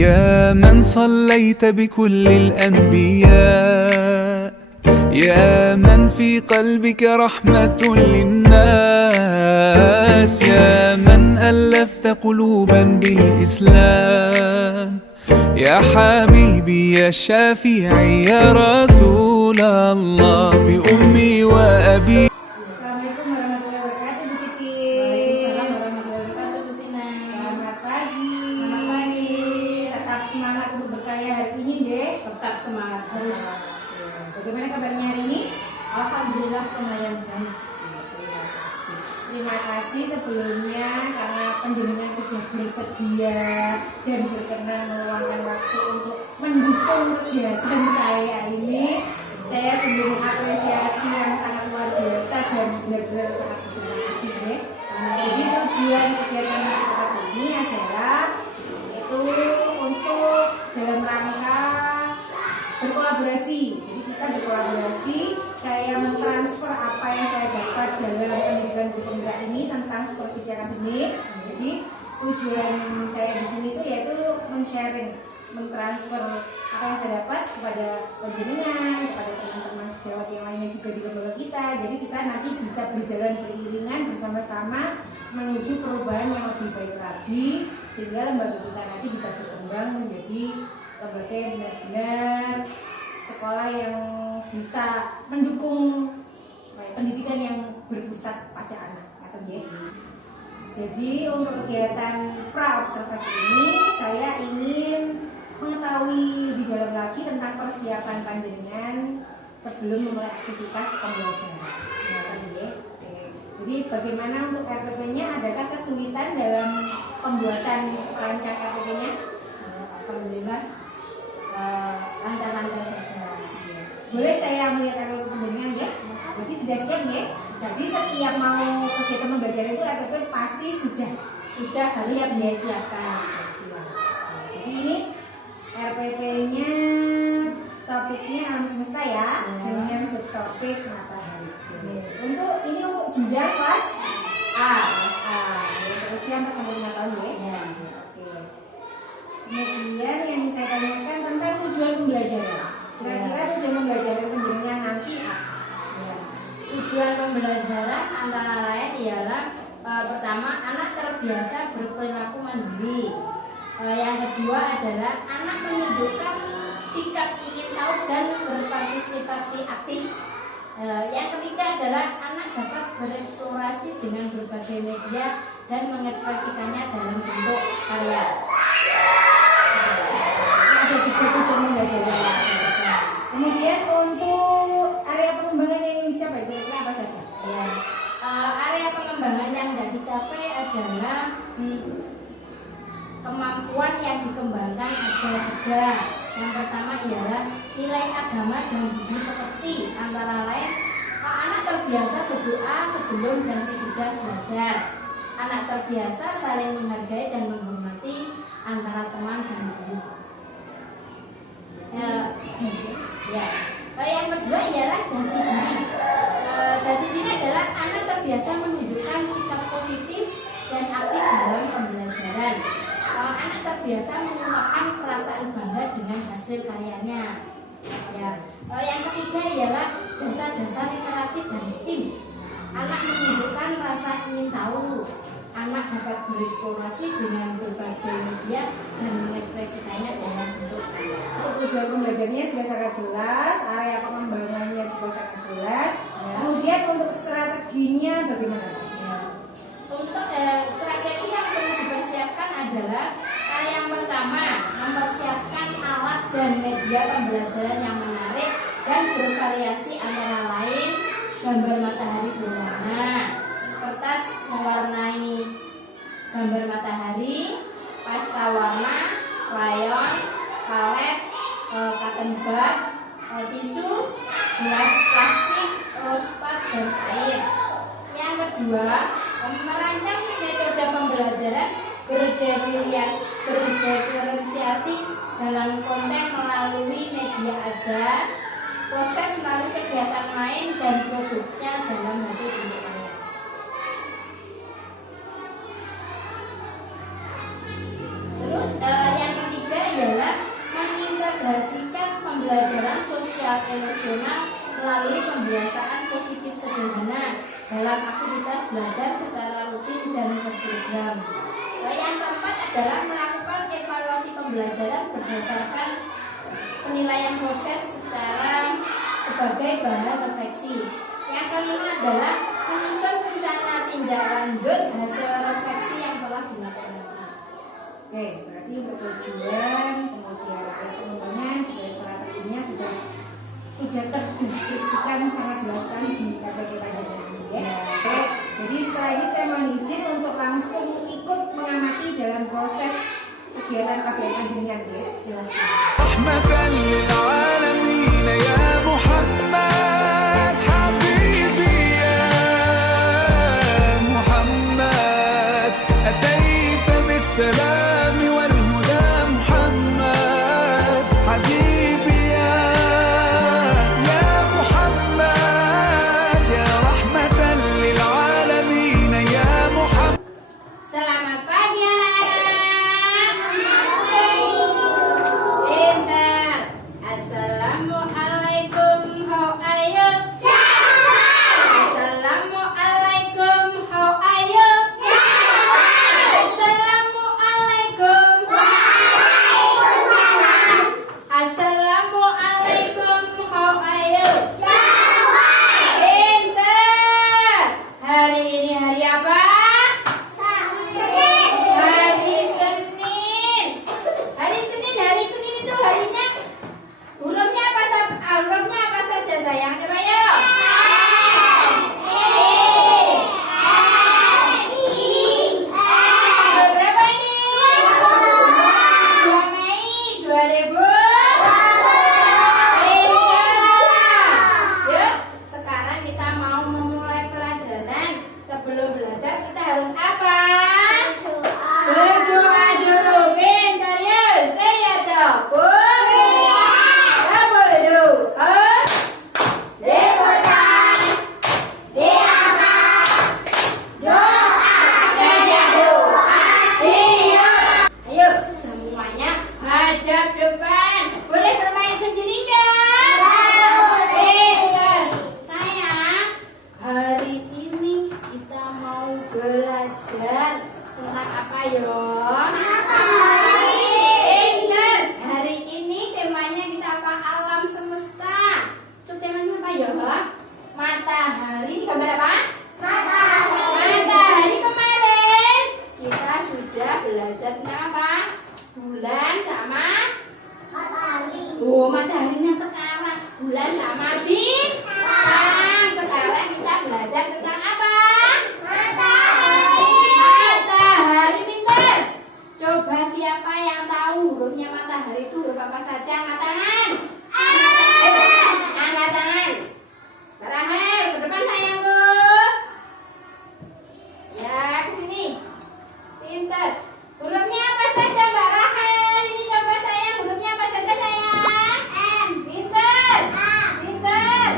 يا من صليت بكل الأنبياء، يا من في قلبك رحمة للناس، يا من ألفت قلوبا بالإسلام، يا حبيبي يا شافعي يا رسول الله بأمي وأبي. Assalamualaikum warahmatullahi wabarakatuh, Bu Titi. Waalaikumsalam warahmatullahi wabarakatuh, Bu Tina. Selamat pagi. Selamat pagi. Tetap semangat untuk berkarya hari ini, deh. Tetap semangat harus. Bagaimana kabarnya hari ini? Alhamdulillah lumayan baik. Terima kasih sebelumnya karena penjenengan sudah bersedia dan berkenan meluangkan waktu untuk mendukung kegiatan saya ini. Saya sendiri mengapresiasi yang sangat luar biasa dan benar-benar sangat berterima kasih, deh. Jadi tujuan kegiatan kita ini adalah itu untuk dalam rangka berkolaborasi. Jadi kita berkolaborasi, saya mentransfer apa yang saya dapat dalam pendidikan pemuda ini tentang supervisi akademik. Jadi tujuan saya di sini itu yaitu men-sharing, mentransfer apa yang saya dapat kepada penjenengan, kepada teman-teman sejawat yang lainnya juga di lembaga kita. Jadi kita nanti bisa berjalan beriringan bersama-sama menuju perubahan yang lebih baik lagi, sehingga lembaga kita nanti bisa berkembang menjadi lembaga yang benar-benar sekolah yang bisa mendukung pendidikan yang berpusat pada anak. Jadi untuk kegiatan pra-observasi ini saya ingin mengetahui lebih dalam lagi tentang persiapan panjenengan sebelum memulai aktivitas pembelajaran. Jadi bagaimana untuk RPP-nya? Adakah kesulitan dalam pembuatan rancang RPP-nya? Alhamdulillah lancar-lancar saja. Boleh saya melihat RPP panjenengan, ya? Jadi sudah siap, ya? Jadi setiap mau kegiatan pembelajaran itu RPP pasti sudah harus disiapkan. Jadi ini RPP-nya topiknya alam semesta, ya, dengan subtopik matahari. Untuk jenjang kelas A, usia 4 sampai 5 tahun, ya. Oke. Kemudian yang saya tanyakan tentang tujuan pembelajaran. Kira-kira tujuan pembelajaran penjenengan nanti apa? Tujuan pembelajaran antara lain ialah pertama, anak terbiasa berperilaku mandiri. Yang kedua adalah anak menunjukkan sikap ingin tahu dan berpartisipasi aktif. Yang ketiga adalah anak dapat bereksplorasi dengan berbagai media dan mengekspresikannya dalam bentuk karya. Ada 3 tujuan pembelajaran. Kemudian untuk area pengembangan yang ingin dicapai kira-kira apa saja? Ya, area pengembangan yang tidak dicapai adalah kemampuan yang dikembangkan ada 3. Yang pertama ialah nilai agama dan budi pekerti. Antara lain, anak terbiasa berdoa sebelum dan sesudah belajar. Anak terbiasa saling menghargai dan menghormati antara teman dan guru. Yang kedua ialah jati diri. Jati diri adalah anak terbiasa menunjukkan sikap positif dan aktif dalam pembelajaran. Anak terbiasa mengungkapkan perasaan bangga dengan hasil karyanya. Yang ketiga ialah dasar-dasar literasi dan STEAM. Anak menunjukkan rasa ingin tahu. Anak dapat bereksplorasi dengan berbagai media dan mengekspresikannya dalam bentuk karya. Tujuan pembelajarannya sudah sangat jelas, area pengembangannya juga sangat jelas. Kemudian untuk strateginya bagaimana? Untuk strategi yang perlu dipersiapkan adalah yang pertama, mempersiapkan alat dan media pembelajaran yang menarik dan bervariasi, antara lain gambar matahari berwarna, kertas mewarnai gambar matahari, pasta warna, krayon, palet, cotton bud, tisu, gelas plastik, rospat, dan air. Yang kedua, merancang metode pembelajaran berdiferensiasi dalam konten melalui media ajar, proses melalui kegiatan main, dan produknya dalam hasil bentuk karya. Terus yang ketiga tahap emosional melalui pembiasaan positif sederhana dalam aktivitas belajar secara rutin dan terprogram. Yang keempat adalah melakukan evaluasi pembelajaran berdasarkan penilaian proses sebagai bahan refleksi. Yang kelima adalah menyusun rencana tindak lanjut hasil refleksi yang telah dilaksanakan. Oke, berarti untuk tujuan, kemudian ilmunya, juga strateginya sudah terdeskripsikan sangat jelas sekali di KPK ini ya. Oke, jadi setelah ini saya mohon izin untuk langsung ikut mengamati dalam proses kegiatan KPK jenengan ya. Silakan. رحمة للعالمين يا محمد حبيبي يا محمد أتيت بالسلام والهدى محمد حبيبي يا محمد يا رحمة للعالمين يا محمد. Selamat pagi anak-anak. Pintar. Assalamualaikum, how are you? Assalamualaikum, how are you? Assalamualaikum. Assalamualaikum, how are you? Pintar. Hari ini hari apa? Hari Senin. Hari Senin itu harinya hurufnya apa saja sayang? Coba yuk. Tanggal berapa ini? 2 Mei 2000. Yuk, sekarang kita mau memulai pelajaran. Sebelum belajar kita harus apa? Berdoa dulu. Pintar ya. Saya dapur. Berdoa. Ayo semuanya hadap depan. Boleh bermain sendiri enggak? Pintar. Sayang, hari ini kita mau belajar tentang apa yo? Pintar. Hari ini temanya kita apa? Alam semesta. Temanya apa ya? Matahari. Gambar apa? Matahari kemarin kita sudah belajar tentang apa? Bulan sama mataharinya sekarang. Bulan sama bintang. Sekarang kita belajar tentang apa? Matahari. Pintar. Coba siapa yang tahu hurufnya matahari itu huruf apa saja? Angkat tangan. Angkat tangan. Terakhir ke depan sayangku. Ya, ke sini. Pintar. Hurufnya apa saja Mbak Rahel? Ini coba sayang, hurufnya apa saja sayang? Pintar. Pintar.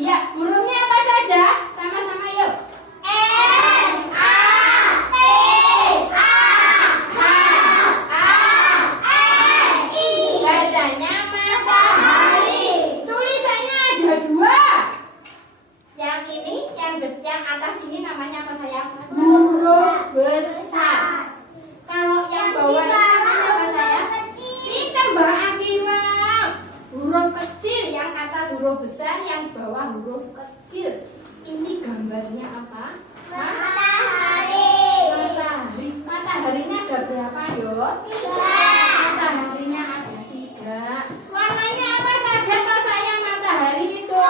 Iya, hurufnya apa saja? Sama-sama yuk. Bacanya matahari. Tulisannya ada 2. Yang ini, yang atas ini namanya apa sayang? Huruf besar. Kalau yang bawah ini namanya apa sayang? Pintar Mbak Akila. Huruf kecil, yang atas huruf besar, yang bawah huruf kecil. Ini gambarnya apa? Matahari. Mataharinya ada berapa yo? 3. Mataharinya ada 3. Warnanya apa saja Pak sayang matahari itu?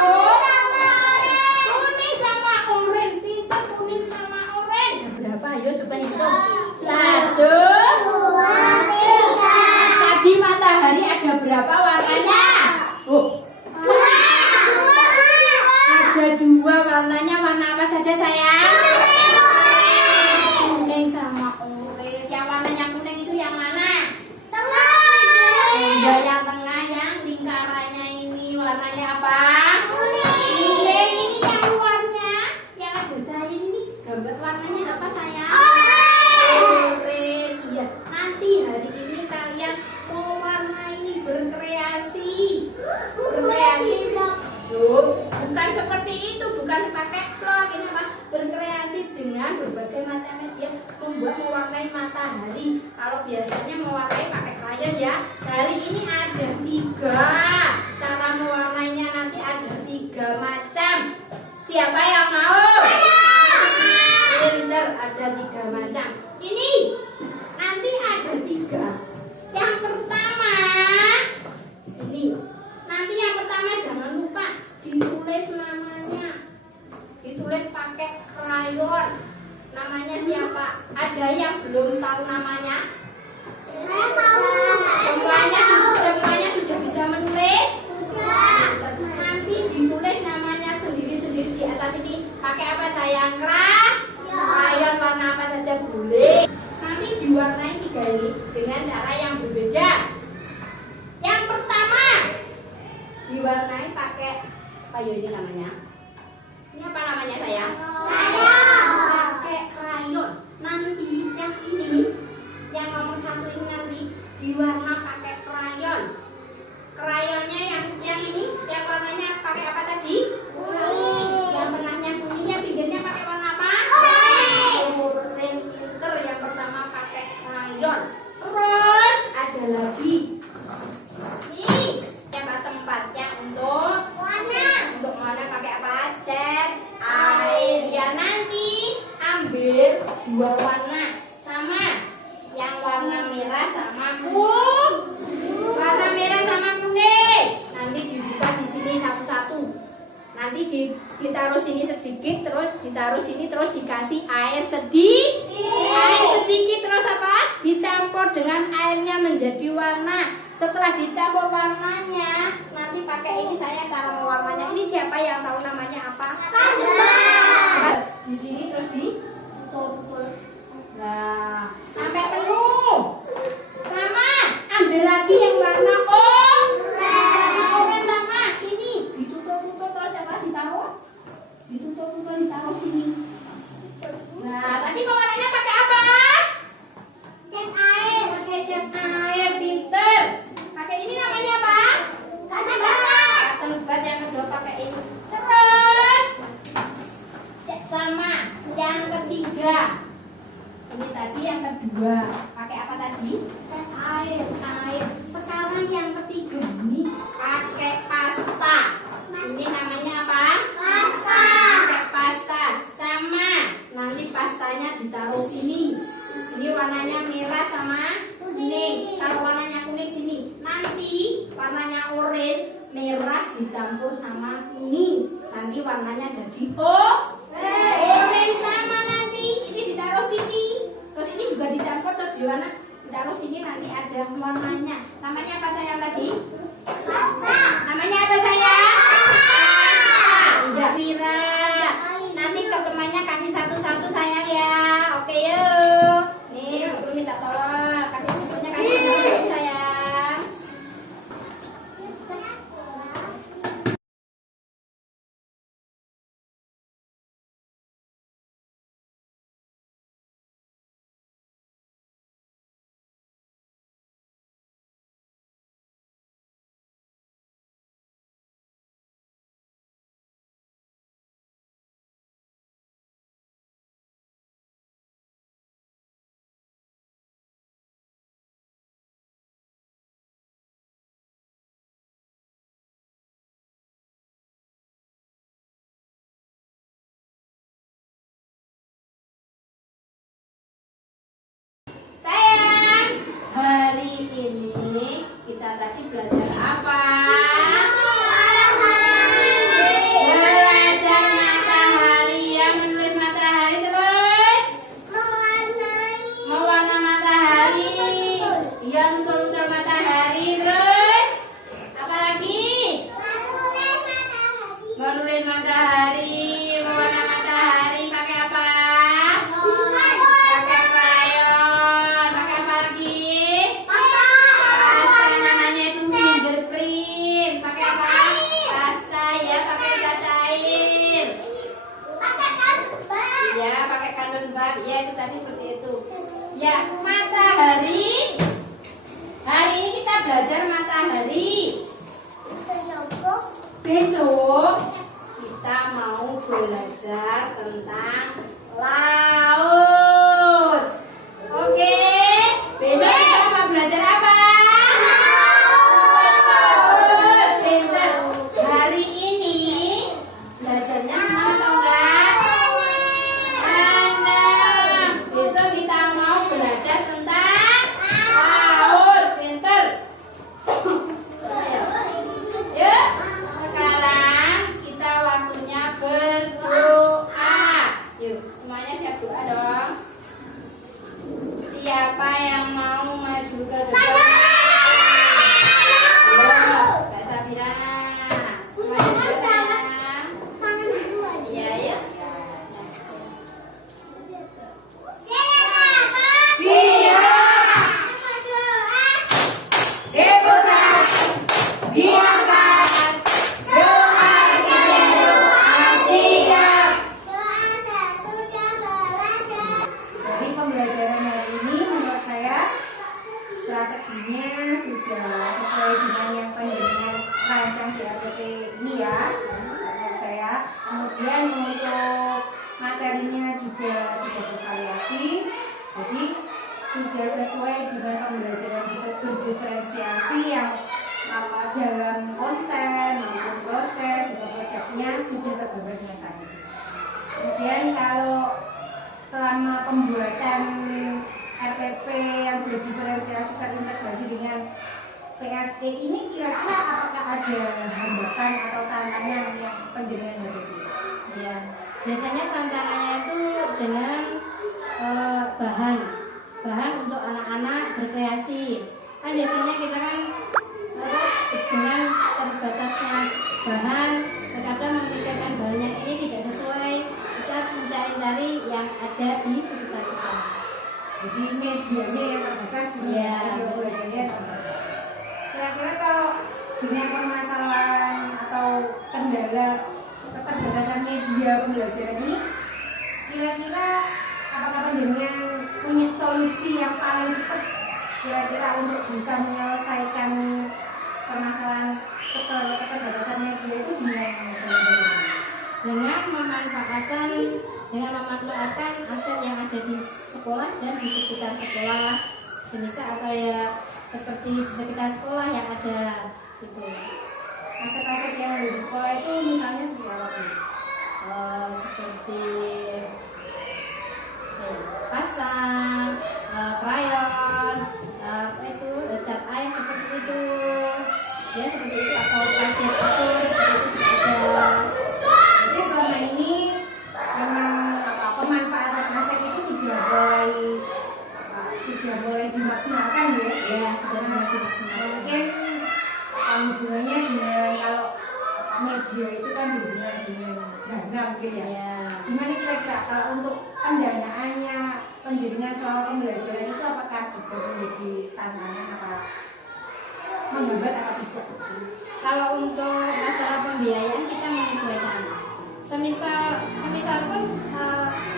Kuning sama oranye. Pintar, kuning sama oranye. Berapa yo coba hitung? 1, 2, 3. Tadi matahari ada berapa warnanya? Ada 2 warnanya. Warna apa saja sayang? Kuning sama oranye. Yang warnanya kuning itu yang mana? Yang tengah, yang lingkarannya ini warnanya apa? Kuning. Ini yang luarnya, yang ada cahaya ini gambar warnanya membuat mewarnai matahari. Kalau biasanya mewarnai pakai krayon ya. Hari ini ada 3 cara mewarnainya, nanti ada 3 macam. Siapa yang mau? Pinter, ada 3 macam. Ini nanti ada 3. Yang pertama ini. Nanti yang pertama jangan lupa ditulis namanya. Ditulis pakai krayon. Namanya siapa? Ada yang belum tahu namanya? Saya tahu. Semuanya sudah bisa menulis? Nanti ditulis namanya sendiri-sendiri di atas ini. Pakai apa sayang? Krayon warna apa saja boleh. Nanti diwarnai 3 ini dengan cara yang berbeda. Yang pertama diwarnai pakai apa ya ini namanya? Ini apa namanya sayang? Pakai krayon. Nanti yang ini, yang nomor 1 ini nanti diwarna pakai krayon. Krayonnya yang ini, yang warnanya pakai apa tadi? Kuning. Yang tengahnya kuning, yang pinggirnya pakai warna apa? Oranye. Pinter. Yang pertama pakai krayon. Terus ada lagi. Nih, yang tempatnya untuk warna pakai apa? Cat air. Ya nanti ambil 2 warna sama, yang warna merah sama warna merah sama kuning. Nanti dibuka di sini satu-satu. Nanti ditaruh sini sedikit, terus ditaruh sini, terus dikasih air sedikit, terus apa? Dicampur dengan airnya menjadi warna. Setelah dicampur warnanya, nanti pakai ini saya cara mewarnanya. Ini siapa yang tahu namanya apa? Di sini terus ditutup. Nah, sampai penuh. Sama, ambil lagi yang warna oranye sama. Ini ditutup terus apa? Ditaruh sini. Nah, tadi pewarnanya pakai apa? Cat air. Pakai cat air, pinter. Pakai ini namanya apa? Cotton bud. Yang kedua pakai ini. Terus sama yang ketiga. Ini tadi yang kedua. Pakai apa tadi? Cat air. Sekarang yang ketiga ini pakai pasta. Ini namanya apa? Pasta. Pakai pasta. Sama. Nanti pastanya ditaruh sini. Ini warnanya merah sama kuning. Kalau warnanya kuning sini. Nanti warnanya oranye, merah dicampur sama kuning. Nanti warnanya jadi oranye sama. Nanti ini ditaruh sini. Terus ini juga dicampur terus ditaruh sini. Nanti ada warnanya. Namanya apa sayang tadi? Pasta. Namanya apa sayang? Zafira. Nanti ke temannya kasih satu-satu sayang ya. Oke yuk. Nih, guru minta tolong. Kasih satunya kasih satu sayang. belajar apa? Belajar matahari, ya, menulis matahari, terus mewarna matahari, ya, mencolok matahari, terus apa lagi? Menulis matahari, mewarna matahari, pakai apa? Pakai krayon, pakai apa lagi? Pasta, namanya itu fingerprint. Pakai apa? Pasta, ya, pakai cat cair. Ya, pakai kanton bak, ya, itu tadi seperti itu. Ya, matahari. Hari ini kita belajar matahari. Besok kita mau belajar tentang laut. pembelajaran hari ini menurut saya strateginya sudah sesuai dengan yang penjaringan rancang di RPP ini ya menurut saya. Kemudian untuk materinya juga sudah bervariasi, jadi sudah sesuai dengan pembelajaran berdiferensiasi yang dalam konten maupun proses juga produknya sudah tergambar dengan sangat. Kemudian kalau selama pembuatan RPP yang berdiferensiasi terintegrasi dengan PSE ini kira-kira apakah ada hambatan atau tantangan yang penjaringan RPP? Ya, biasanya tantangannya itu dengan bahan untuk anak-anak berkreasi. Kan biasanya kita kan dengan terbatasnya bahan, terkadang memikirkan bahannya ini tidak sesuai, kita mencari-cari yang ada di sekitar kita. Jadi medianya yang terbatas, Iya. media belajarnya terbatas. Kira-kira kalau dengan permasalahan atau kendala keterbatasan media pembelajaran ini, kira-kira apakah penjaringan punya solusi yang paling cepat kira-kira untuk bisa menyelesaikan permasalahan keterbatasan media itu dengan memanfaatkan aset yang ada di sekolah dan di sekitar sekolah, semisal atau ya seperti di sekitar sekolah yang ada itu. aset-aset yang ada di sekolah itu misalnya seperti apa tuh? Seperti pasta, krayon, apa itu, cat air seperti itu, ya seperti itu, atau plastik atur seperti itu ada. Jadi selama ini memang pemanfaatan aset itu sudah mulai dimaksimalkan ya? Ya, sudah mulai dimaksimalkan. Mungkin hubungannya dengan kalau media itu kan hubungan dengan dana mungkin ya. Ya. Gimana kira-kira kalau untuk pendanaannya penjaringan selama pembelajaran itu apakah juga menjadi tantangan apa menghambat atau tidak? Kalau untuk masalah pembiayaan kita menyesuaikan. Semisal pun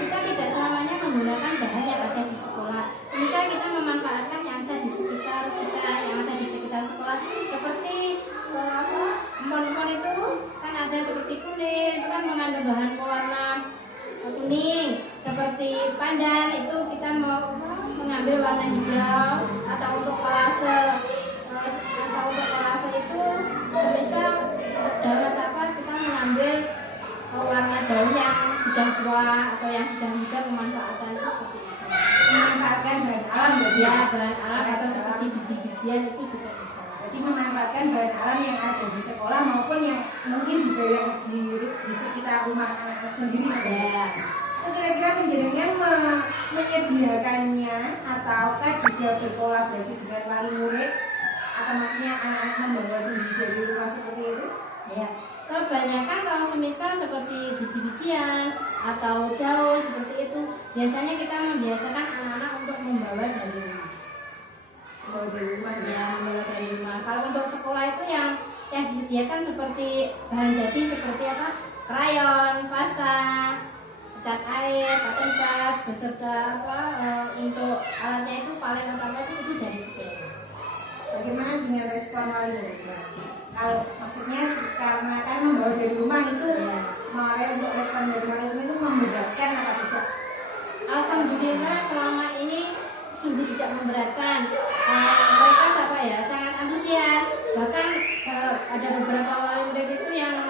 kita tidak selamanya menggunakan bahan yang ada di sekolah. Misal kita memanfaatkan yang ada di sekitar kita, yang ada di sekitar sekolah, seperti empon-empon itu kan ada seperti kuning, itu kan mengandung bahan pewarna kuning. Seperti pandan itu kita mau mengambil warna hijau, atau untuk kolase itu semisal daun apa kita mengambil warna daun yang sudah tua atau yang sudah muda, memanfaatkan itu seperti itu. Memanfaatkan bahan alam berarti Ya, bahan alam atau seperti biji-bijian itu juga bisa. Jadi memanfaatkan bahan alam yang ada di sekolah maupun yang mungkin juga yang di sekitar rumah anak-anak sendiri. Ya. Kira-kira penjaringan menyediakannya ataukah juga berkolaborasi dengan wali murid atau maksudnya anak-anak membawa sendiri dari rumah seperti itu? Ya. Kebanyakan kalau semisal seperti biji-bijian atau daun seperti itu, biasanya kita membiasakan anak-anak untuk membawa dari rumah. Membawa dari rumah Ya, membawa dari rumah. Kalau untuk sekolah itu yang disediakan seperti bahan jadi seperti apa? Krayon, pasta, cat air, paten cat, beserta untuk alatnya itu paling utama itu dari sekolah. Bagaimana dengan respon wali murid? Kalau maksudnya karena kan membawa dari rumah itu untuk respon dari wali murid itu memberatkan apa tidak? Alhamdulillah selama ini sungguh tidak memberatkan. Mereka sangat antusias. Bahkan ada beberapa wali murid itu yang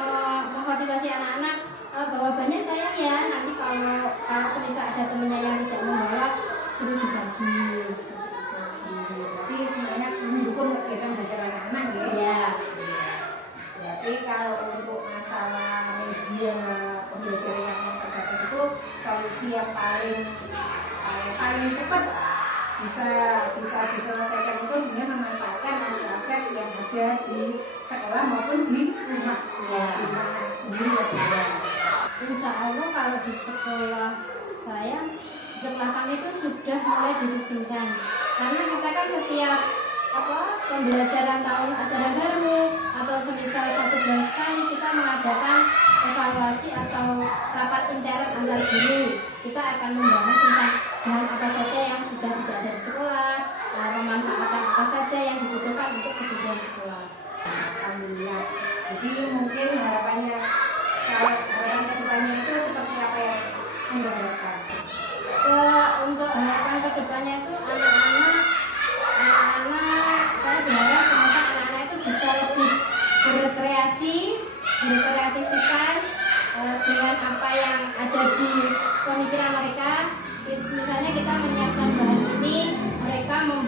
memotivasi anak-anak bawa banyak sayang ya. Nanti kalau semisal ada temennya yang tidak membawa, suruh dibagi. Tapi sebenarnya mendukung kegiatan belajar anak-anak ya. Ya. Berarti kalau untuk masalah media pembelajaran yang terbatas itu solusi yang paling cepat bisa diselesaikan itu dengan memanfaatkan aset-aset yang ada di sekolah maupun di rumah. Ya. Di rumah sendiri ya. Insya Allah kalau di sekolah kami itu sudah mulai dirutinkan. Karena kita kan setiap pembelajaran tahun ajaran baru atau semisal 1 bulan sekali kita mengadakan evaluasi atau rapat intern antar guru. Kita akan membahas tentang bahan apa saja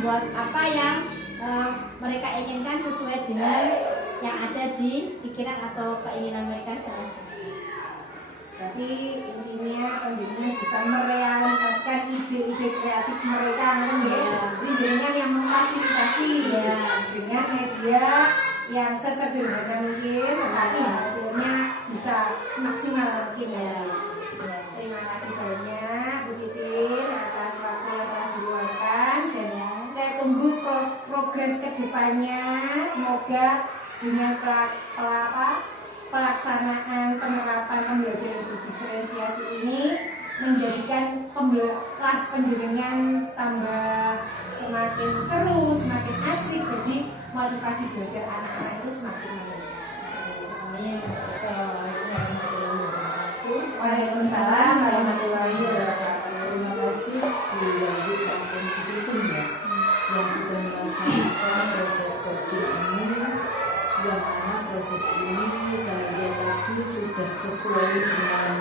membuat apa yang mereka inginkan sesuai dengan yang ada di pikiran atau keinginan mereka saat ini. Jadi intinya penjenengan bisa merealisasikan ide-ide kreatif mereka, kan ya? Jadi jenengan yang memfasilitasi dengan media yang sesederhana mungkin, tapi hasilnya bisa semaksimal mungkin ya. Terima kasih banyak Bu Titin atas waktu yang telah diluangkan, dan saya tunggu progres kedepannya. Semoga dengan pelaksanaan penerapan pembelajaran berdiferensiasi ini menjadikan kelas penjenengan tambah semakin seru, semakin asik, jadi motivasi belajar anak-anak itu semakin meningkat. Amin. Waalaikumsalam warahmatullahi wabarakatuh. Terima kasih Bu Yayu dan Bu Titin ya, yang sudah melaksanakan proses coaching ini, yang mana proses ini saya lihat tadi sudah sesuai dengan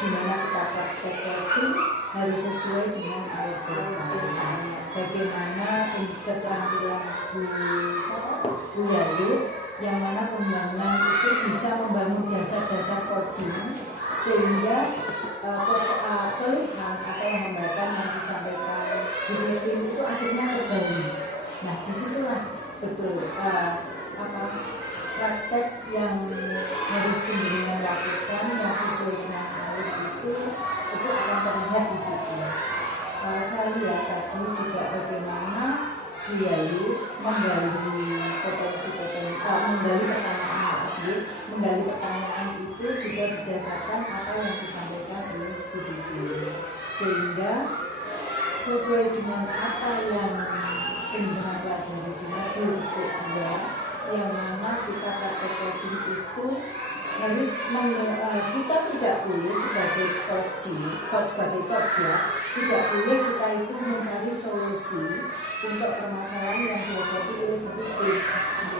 gimana kita praktek coaching, harus sesuai dengan Al-Quran. Bagaimana keterampilan Bu Yayu, yang mana pembangunan itu bisa membangun dasar-dasar coaching, sehingga keluhan atau hambatan yang disampaikan Bu Titin itu akhirnya terjadi. Nah, disitulah betul praktek yang harus pembinaan lakukan yang sesuai dengan alif itu akan terlihat di situ. Saya lihat tadi juga bagaimana Bu Yayu menggali pertanyaan itu juga berdasarkan apa yang disampaikan oleh Bu Titin, sehingga sesuai dengan apa yang pembinaan pelajari di modul 2, yang mana kita praktek coaching itu harus kita tidak boleh sebagai coach ya, tidak boleh kita itu mencari solusi untuk permasalahan yang dihadapi oleh Bu Titin.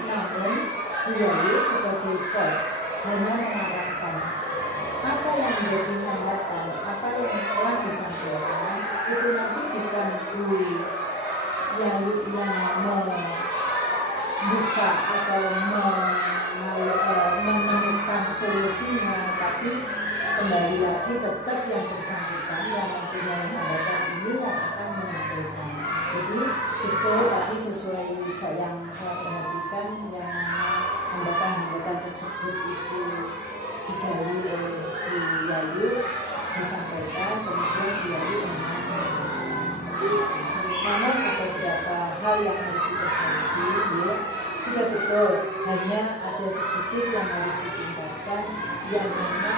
Namun Bu Yayu sebagai coach hanya mengarahkan apa yang menjadi hambatan, apa yang telah disampaikan itu nanti bukan Bu Yayu yang membuka atau menemukan solusinya, tapi kembali lagi tetap yang bersangkutan yang mempunyai hambatan ini yang akan menyampaikan. Jadi betul tadi sesuai yang saya perhatikan, yang hambatan-hambatan tersebut itu digali oleh Bu Yayu, disampaikan, kemudian Bu Yayu namun ada beberapa hal yang harus diperbaiki ya. Sudah betul, hanya ada sedikit yang harus ditingkatkan, yang mana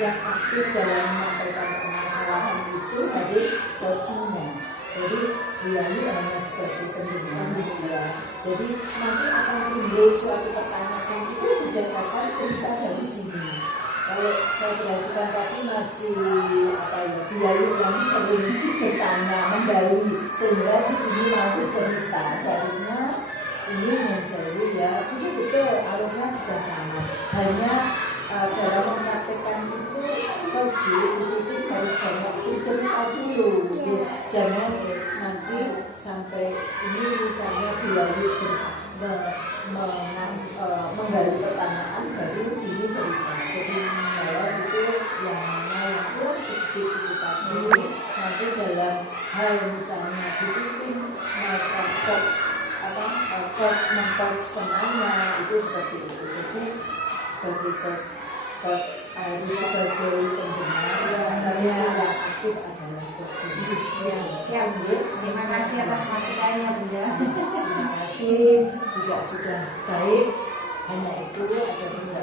yang aktif dalam menyampaikan permasalahan itu harus coachingnya. Jadi Bu Yayu hanya sebagai pendengar ya. Jadi nanti akan timbul suatu pertanyaan itu berdasarkan cerita dari sini. Kalau saya perhatikan tadi masih Bu Yayu yang sering bertanya, menggali, sehingga di sini mau bercerita. Seharusnya ini menseru ya, sudah betul, alurnya juga sama. Hanya dalam mempraktekkan itu coaching itu harus banyak bercerita dulu. Jangan nanti sampai ini misalnya Bu Yayu menggali pertanyaan baru sini cerita. Jadi itu yang kurang sedikit itu tadi. Nanti dalam hal misalnya Bu Titin coach temannya itu seperti itu. Jadi sebagai coach sebagai pembina yang aktif adalah coach. Ya, Bu. Terima kasih atas masukannya, Bunda. Terima kasih juga sudah baik. Hanya itu ada beberapa